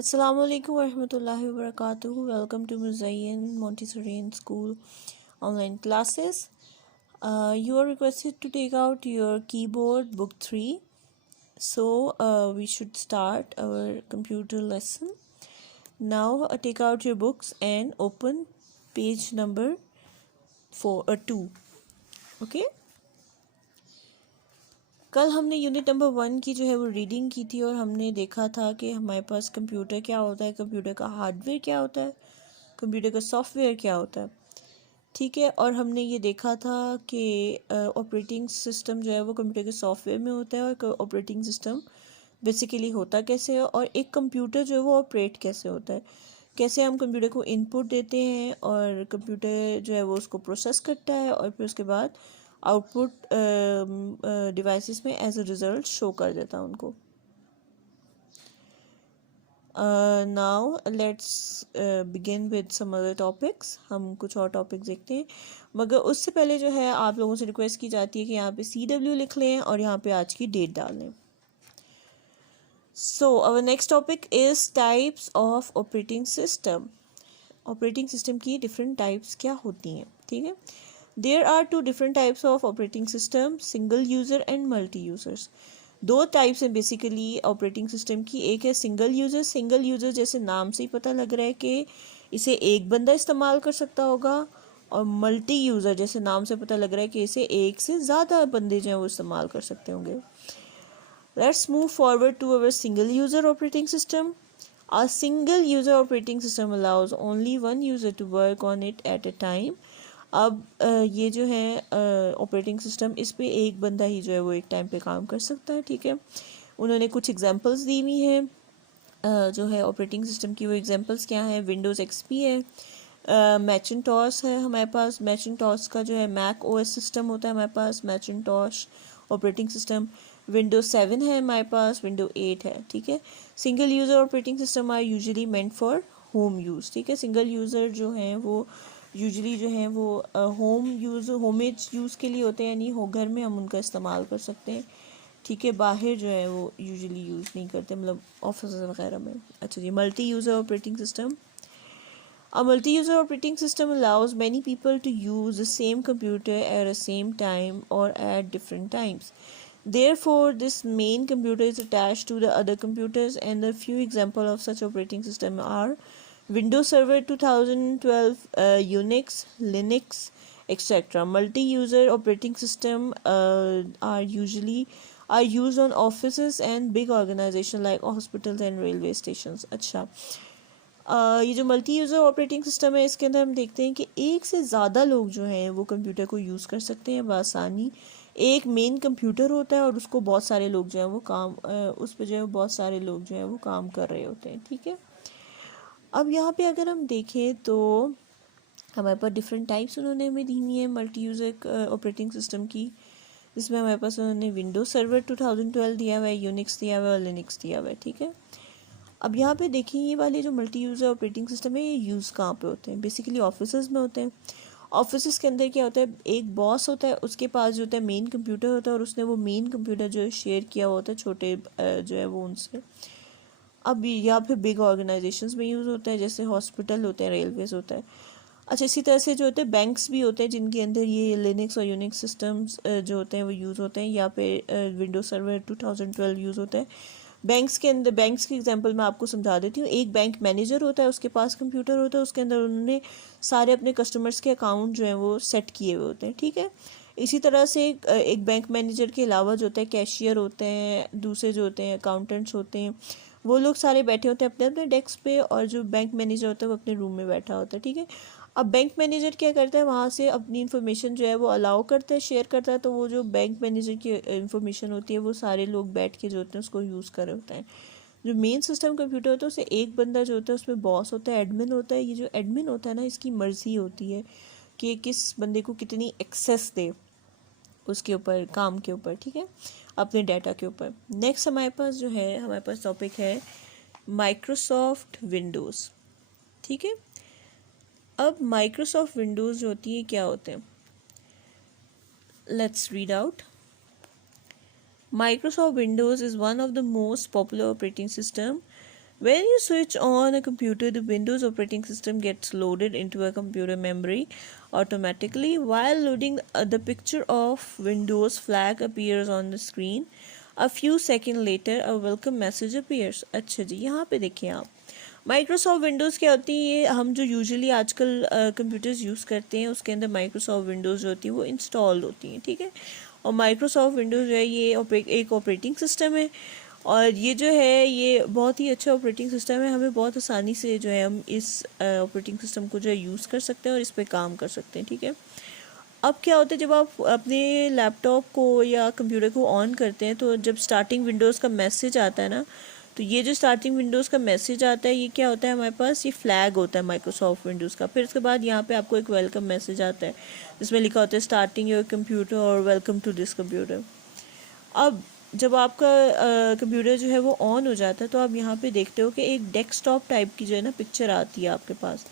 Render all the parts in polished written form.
Assalamu alaikum warahmatullahi wabarakatuh. Welcome to Muzayyin Montessori School online classes. You are requested to take out your keyboard book 3. So we should start our computer lesson. Now take out your books and open page number 2. Okay. कल हमने unit number 1 की जो है वो reading की थी और हमने देखा था कि हमारे पास कंप्यूटर क्या होता है, कंप्यूटर का हार्डवेयर क्या होता है, कंप्यूटर का सॉफ्टवेयर क्या होता है। ठीक है, और हमने ये देखा था कि ऑपरेटिंग सिस्टम जो है वो कंप्यूटर के सॉफ्टवेयर में होता है और ऑपरेटिंग सिस्टम बेसिकली होता कैसे है और एक कंप्यूटर जो है वो ऑपरेट कैसे होता है, कैसे हम कंप्यूटर को इनपुट देते हैं और कंप्यूटर जो है वो उसको प्रोसेस करता है और फिर उसके बाद आउटपुट डिवाइसेस में एज अ रिज़ल्ट शो कर देता है उनको। Now let's begin with some other topics. हम कुछ और टॉपिक्स देखते हैं, मगर उससे पहले जो है आप लोगों से रिक्वेस्ट की जाती है कि यहाँ पे CW लिख लें और यहाँ पे आज की डेट डाल लें। So our next topic is types of operating system. Operating system की डिफरेंट टाइप्स क्या होती हैं। ठीक है, there are 2 different types of operating system, single user and multi users. 2 types हैं बेसिकली ऑपरेटिंग सिस्टम की। एक है सिंगल यूज़र। सिंगल यूज़र जैसे नाम से ही पता लग रहा है कि इसे एक बंदा इस्तेमाल कर सकता होगा, और मल्टी यूज़र जैसे नाम से पता लग रहा है कि इसे एक से ज़्यादा बंदे जो हैं वो इस्तेमाल कर सकते होंगे। Let's move forward to our single user operating system. A single user operating system allows only one user to work on it at a time. अब ये जो है ऑपरेटिंग सिस्टम, इस पे एक बंदा ही जो है वो एक टाइम पे काम कर सकता है। ठीक है, उन्होंने कुछ एग्जांपल्स दी हुई हैं जो है ऑपरेटिंग सिस्टम की। वो एग्जांपल्स क्या हैं? विंडोज़ XP है, मैचिनटॉश है हमारे पास। मैचिनटॉश का जो है मैक OS सिस्टम होता है हमारे पास, मैचिनटॉश ऑपरेटिंग सिस्टम। विंडोज 7 है हमारे पास, विंडो 8 है। ठीक है, single user operating system are usually meant for home use. ठीक है, सिंगल यूज़र जो हैं वो यूजुअली जो हैं वो होमेज यूज़ के लिए होते हैं, यानी हो घर में हम उनका इस्तेमाल कर सकते हैं। ठीक है, बाहर जो है वो यूजुअली यूज़ नहीं करते, मतलब ऑफिस वगैरह में। अच्छा जी, multi user operating system. A multi-user operating system allows many people to use the same computer at the same time or at different times. Therefore, this main computer is attached to the other computers, and a few examples of such operating system are Windows Server 2012, Unix, Linux, etc. Multi-user operating system are used on offices and big organizations like hospitals and railway stations. अच्छा, ये जो multi user operating system है, इसके अंदर हम देखते हैं कि एक से ज़्यादा लोग जो हैं वो कंप्यूटर को यूज़ कर सकते हैं बआसानी। एक मेन कंप्यूटर होता है और उसको बहुत सारे लोग जो हैं वो उस पर जो है बहुत सारे लोग जो हैं वो काम कर रहे होते हैं। ठीक है, अब यहाँ पे अगर हम देखें तो हमारे पास डिफरेंट टाइप्स उन्होंने हमें दी हुई है मल्टी यूज़र ऑपरेटिंग सिस्टम की, जिसमें हमारे पास उन्होंने विंडोज सर्वर 2012 दिया हुआ है, यूनिक्स दिया हुआ है और लिनक्स दिया हुआ है। ठीक है, अब यहाँ पे देखिए ये वाले जो मल्टी यूज़र ऑपरेटिंग सिस्टम है ये यूज़ कहाँ पे होते हैं? बेसिकली ऑफिसेज में होते हैं। ऑफिसेज के अंदर क्या होता है, एक बॉस होता है, उसके पास जो होता है मेन कंप्यूटर होता है और उसने वो मेन कंप्यूटर जो है शेयर किया हुआ होता है छोटे जो है वो उनसे। अब यहाँ पे बिग ऑर्गेनाइजेशंस में यूज़ होता है, जैसे हॉस्पिटल होते हैं, रेलवेज होता है। अच्छा, इसी तरह से जो होते हैं बैंक्स भी होते हैं जिनके अंदर ये लिनक्स और यूनिक्स सिस्टम्स जो होते हैं वो यूज़ होते हैं। यहाँ पे विंडोज सर्वर 2012 यूज़ होता है। बैंक्स के अंदर, बैंक्स की एग्जांपल मैं आपको समझा देती हूँ। एक बैंक मैनेजर होता है, उसके पास कंप्यूटर होता है, उसके अंदर उन्होंने सारे अपने कस्टमर्स के अकाउंट जो हैं वो सेट किए हुए होते हैं। ठीक है, इसी तरह से एक बैंक मैनेजर के अलावा जो होता है कैशियर होते हैं, दूसरे जो होते हैं अकाउंटेंट्स होते हैं, वो लोग सारे बैठे होते हैं अपने अपने डेस्क पे, और जो बैंक मैनेजर होता है वो अपने रूम में बैठा होता है। ठीक है, अब बैंक मैनेजर क्या करता है, वहाँ से अपनी इन्फॉर्मेशन जो है वो अलाउ करता है, शेयर करता है, तो वो जो बैंक मैनेजर की इन्फॉर्मेशन होती है वो सारे लोग बैठ के जो होते हैं उसको यूज़ कर रहे होते हैं। जो मेन सिस्टम कंप्यूटर होता है उसे एक बंदा जो होता है उसमें बॉस होता है, एडमिन होता है। ये जो एडमिन होता है ना, इसकी मर्ज़ी होती है कि किस बंदे को कितनी एक्सेस दे उसके ऊपर, काम के ऊपर। ठीक है, अपने डाटा के ऊपर। नेक्स्ट हमारे पास जो है, हमारे पास टॉपिक है माइक्रोसॉफ्ट विंडोज़। ठीक है, अब माइक्रोसॉफ्ट विंडोज़ जो होती है क्या होते हैं, let's read out. Microsoft Windows is one of the most popular operating system When you switch on a computer, the Windows operating system gets loaded into a computer memory automatically. While loading, the picture of Windows flag appears on the screen. A few seconds later, a welcome message appears. अच्छा जी, यहाँ पे देखिए आप Microsoft Windows क्या होती है, ये हम जो यूजुअली आजकल कंप्यूटर्स यूज़ करते हैं उसके अंदर माइक्रोसॉफ्ट विंडोज़ जो होती है वो इंस्टॉल होती हैं, ठीक है। और माइक्रोसॉफ्ट विंडोज़ जो है ये एक ऑपरेटिंग सिस्टम है, और ये जो है ये बहुत ही अच्छा ऑपरेटिंग सिस्टम है। हमें बहुत आसानी से जो है हम इस ऑपरेटिंग सिस्टम को जो है यूज़ कर सकते हैं और इस पर काम कर सकते हैं, ठीक है। अब क्या होता है, जब आप अपने लैपटॉप को या कंप्यूटर को ऑन करते हैं तो जब स्टार्टिंग विंडोज़ का मैसेज आता है ना, तो ये जो स्टार्टिंग विंडोज़ का मैसेज आता है ये क्या होता है, हमारे पास ये फ्लैग होता है माइक्रोसॉफ्ट विंडोज़ का। फिर उसके बाद यहाँ पे आपको एक वेलकम मैसेज आता है जिसमें लिखा होता है स्टार्टिंग योर कंप्यूटर और वेलकम टू दिस कंप्यूटर। अब जब आपका कंप्यूटर जो है वो ऑन हो जाता है तो आप यहाँ पे देखते हो कि एक डेस्कटॉप टाइप की जो है ना पिक्चर आती है आपके पास।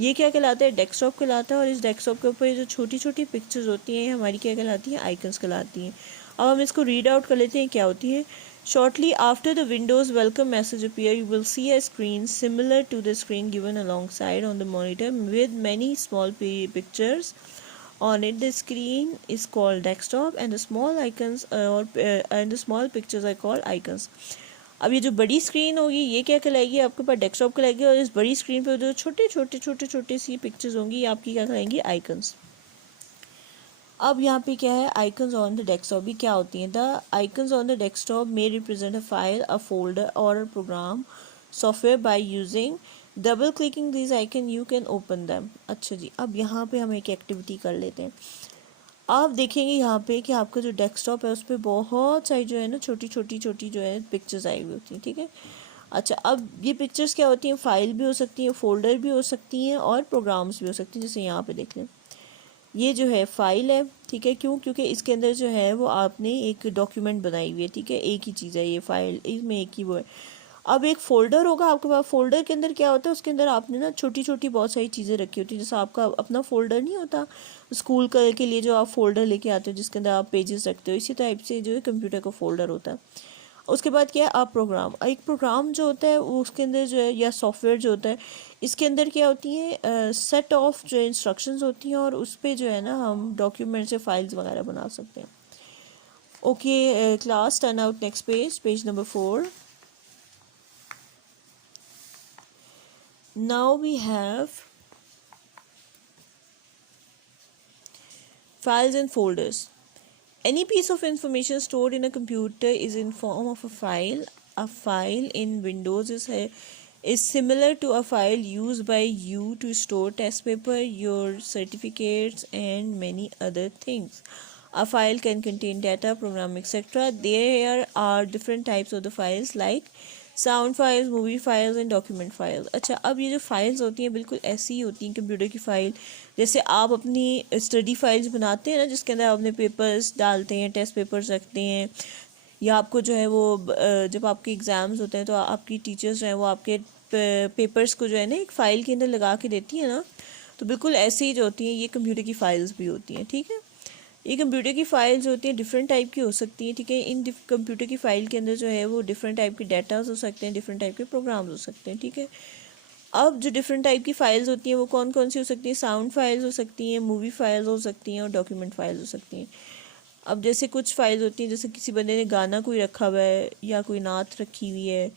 ये क्या कहलाता है, डेस्कटॉप कहलाता है। और इस डेस्कटॉप के ऊपर जो छोटी छोटी पिक्चर्स होती हैं हमारी क्या कहलाती हैं, आइकन्स कहलाती हैं। अब हम इसको रीड आउट कर लेते हैं क्या होती है। Shortly after the Windows welcome message appear you will see a screen similar to the screen given alongside on the monitor with many small pictures on it. The screen is called desktop and the small icons and the small pictures are called icons. अब ये जो बड़ी screen होगी ये क्या कहलाएगी, आपके पास desktop कहलाएगी, और इस बड़ी स्क्रीन पे जो छोटे सी पिक्चर्स होंगी ये आपकी क्या कहलाएंगी, आइकन्स। अब यहाँ पे क्या है, आइकन्स ऑन द डेस्कटॉप भी क्या होती हैं। The icons on the desktop मे represent a file, a folder और a program software by using double clicking this icon you can open them. अच्छा जी, अब यहाँ पे हम एक एक्टिविटी कर लेते हैं। आप देखेंगे यहाँ पे कि आपका जो डेस्कटॉप है उस पर बहुत सारी जो है ना छोटी छोटी जो है पिक्चर्स आई हुई होती हैं, ठीक है। अच्छा, अब ये पिक्चर्स क्या होती हैं, फाइल भी हो सकती हैं, फोल्डर भी हो सकती हैं और प्रोग्राम्स भी हो सकती हैं। जैसे यहाँ पे देख लें, ये जो है फाइल है, ठीक है। क्यों, क्योंकि इसके अंदर जो है वो आपने एक डॉक्यूमेंट बनाई हुई है, ठीक है। एक ही चीज़ है ये फाइल, इसमें एक ही वो है। अब एक फ़ोल्डर होगा आपके पास, फ़ोल्डर के अंदर क्या होता है, उसके अंदर आपने ना छोटी छोटी बहुत सारी चीज़ें रखी होती है। जैसे आपका अपना फ़ोल्डर नहीं होता स्कूल के लिए जो आप फ़ोल्डर लेके आते हो जिसके अंदर आप पेजेस रखते हो, इसी टाइप से जो है कंप्यूटर का फ़ोल्डर होता है। उसके बाद क्या है, आप प्रोग्राम, एक प्रोग्राम जो होता है वो उसके अंदर जो है, या सॉफ्टवेयर जो होता है, इसके अंदर क्या होती है, सेट ऑफ जो इंस्ट्रक्शंस होती हैं और उस पर जो है ना हम डॉक्यूमेंट से फाइल्स वगैरह बना सकते हैं। Okay class, turn out next page, page number 4। Now we have files and folders. Any piece of information stored in a computer is in form of a file. A file in Windows is similar to a file used by you to store test paper, your certificates and many other things. A file can contain data, program, etc. There are different types of the files like sound files, movie files and document files. अच्छा, अब ये जो files होती हैं बिल्कुल ऐसी ही होती हैं कंप्यूटर की फ़ाइल। जैसे आप अपनी स्टडी फाइल्स बनाते हैं ना जिसके अंदर आप अपने पेपर्स डालते हैं, टेस्ट पेपर्स रखते हैं, या आपको जो है वो जब आपके एग्ज़ाम्स होते हैं तो आपकी टीचर्स जो हैं वो आपके पेपर्स को जो है ना एक फ़ाइल के अंदर लगा के देती है ना, तो बिल्कुल ऐसे ही जो होती हैं ये कंप्यूटर की फ़ाइल्स भी होती हैं, ठीक है। ये कंप्यूटर की फ़ाइल्स होती हैं डिफरेंट टाइप की हो सकती हैं, ठीक है। इन कंप्यूटर की फ़ाइल के अंदर जो है वो डिफरेंट टाइप के डाटाज हो सकते हैं, डिफरेंट टाइप के प्रोग्राम्स हो सकते हैं, ठीक है। अब जो डिफरेंट टाइप की फ़ाइल्स होती हैं वो कौन कौन सी हो सकती हैं, साउंड फाइल्स हो सकती हैं, मूवी फाइल्स हो सकती हैं और डॉक्यूमेंट फाइल्स हो सकती हैं। अब जैसे कुछ फाइल्स होती हैं, जैसे किसी बंदे ने गाना कोई रखा हुआ है या कोई नात रखी हुई है,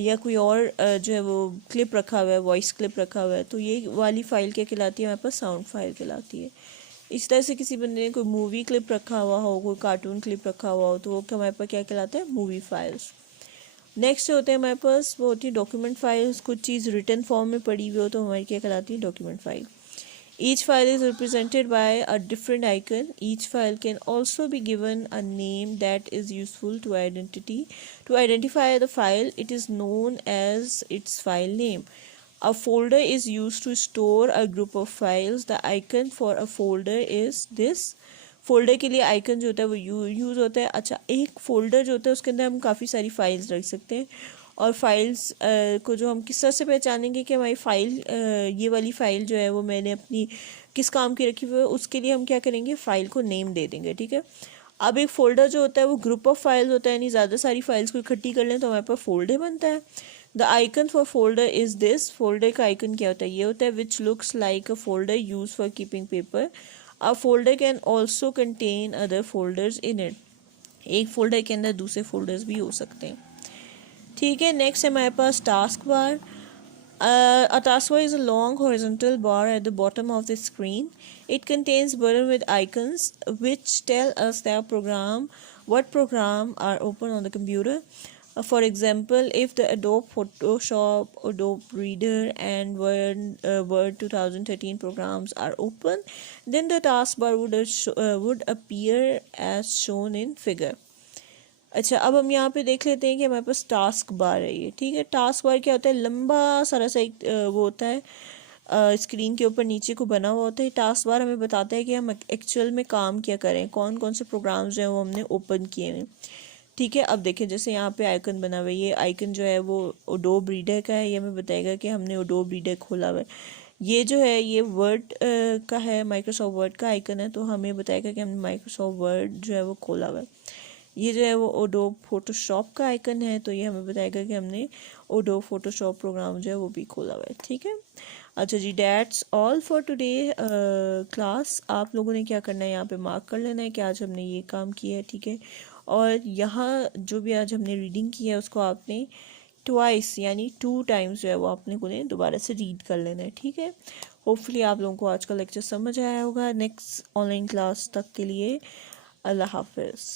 या कोई और जो है वो क्लिप रखा हुआ है, वॉइस क्लिप रखा हुआ है, तो ये वाली फ़ाइल क्या कहलाती है, हमारे पास साउंड फाइल कहलाती है। इस तरह से किसी बंदे ने कोई मूवी क्लिप रखा हुआ हो, कोई कार्टून क्लिप रखा हुआ हो, तो वो हमारे पास क्या कहलाता है, मूवी फाइल्स। नेक्स्ट होते हैं हमारे पास, वो होती है डॉक्यूमेंट फाइल्स। कुछ चीज़ रिटन फॉर्म में पड़ी हुई हो तो हमारी क्या कहलाती है, document file. Each file is represented by a different icon. Each file can also be given a name that is useful to identify the file. It is known as its file name. A folder is used to store a group of files. The icon for a folder is this. Folder के लिए icon जो होता है वो use होता है। अच्छा, एक फ़ोल्डर जो होता है उसके अंदर हम काफ़ी सारी फाइल्स रख सकते हैं, और फाइल्स को जो हम किस तरह से पहचानेंगे कि हमारी फ़ाइल ये वाली फ़ाइल जो है वो मैंने अपनी किस काम की रखी हुई है, उसके लिए हम क्या करेंगे, फ़ाइल को नेम दे देंगे, ठीक है। अब एक फ़ोल्डर जो होता है वो ग्रुप ऑफ फाइल्स होता है, यानी ज़्यादा सारी फाइल्स को इकट्ठी कर लें तो हमारे पास फ़ोल्डर बनता है। The icon for folder is this, folder का आइकन क्या होता है, ये होता है which looks like a folder use for keeping paper. A folder can also contain other folders in it, एक फोल्डर के अंदर दूसरे फोल्डर्स भी हो सकते हैं। ठीक है, नेक्स्ट है हमारे पास task bar. A taskbar is a long horizontal bar at the bottom of the screen. It contains buttons with icons which tell us what program are open on the computer. For example, if the Adobe Photoshop, Adobe Reader, and Word 2013 programs are open, then the taskbar would appear as shown in figure. अच्छा, अब हम यहाँ पे देख लेते हैं कि हमारे पास टास्क बार है ये। ठीक है, टास्क बार क्या होता है, लंबा सारा सा एक वो होता है, स्क्रीन के ऊपर नीचे को बना हुआ होता है। टास्क बार हमें बताता है कि हम एक्चुअल में काम क्या करें, कौन कौन से प्रोग्राम्स जो हैं वो हमने ओपन किए हैं। ठीक है, अब देखें जैसे यहाँ पे आइकन बना हुआ है, ये आइकन जो है वो ओडोब रीडर का है, ये हमें बताएगा कि हमने ओडोब रीडर खोला हुआ है। ये जो है ये वर्ड का है, माइक्रोसॉफ्ट वर्ड का आइकन है, तो हमें बताएगा कि हमने माइक्रोसॉफ्ट वर्ड जो है वो खोला हुआ है। ये जो है वो ओडोब फोटोशॉप का आइकन है, तो ये हमें बताएगा कि हमने ओडोब फोटोशॉप प्रोग्राम जो है वो भी खोला हुआ है। ठीक है, अच्छा जी, that's all for today class. आप लोगों ने क्या करना है, यहाँ पे मार्क कर लेना है कि आज हमने ये काम किया है। ठीक है, और यहाँ जो भी आज हमने रीडिंग की है उसको आपने ट्वाइस यानी 2 टाइम्स जो है वो आपने उन्हें दोबारा से रीड कर लेना है। ठीक है, होपफुली आप लोगों को आज का लेक्चर समझ आया होगा। नेक्स्ट ऑनलाइन क्लास तक के लिए अल्लाह हाफिज़।